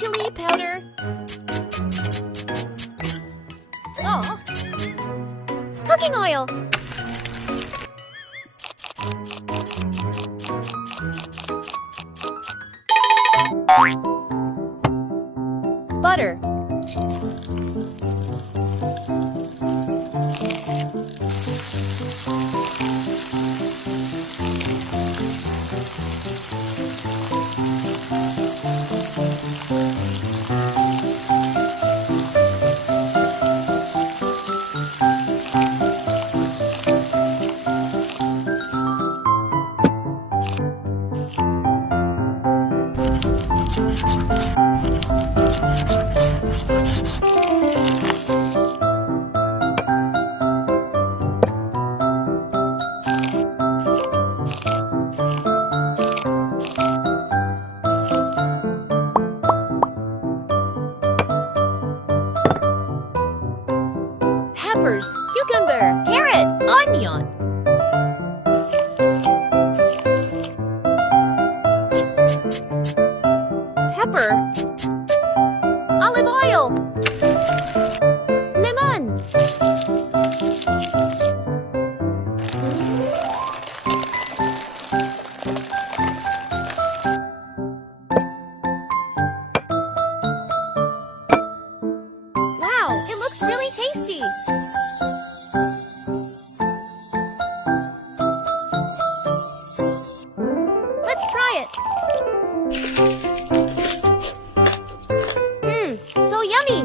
chili powder, salt, cooking oil, butter, peppers, cucumber, carrot, onion, pepper, olive oil, lemon, wow, it looks really tasty. Let's try it. So yummy.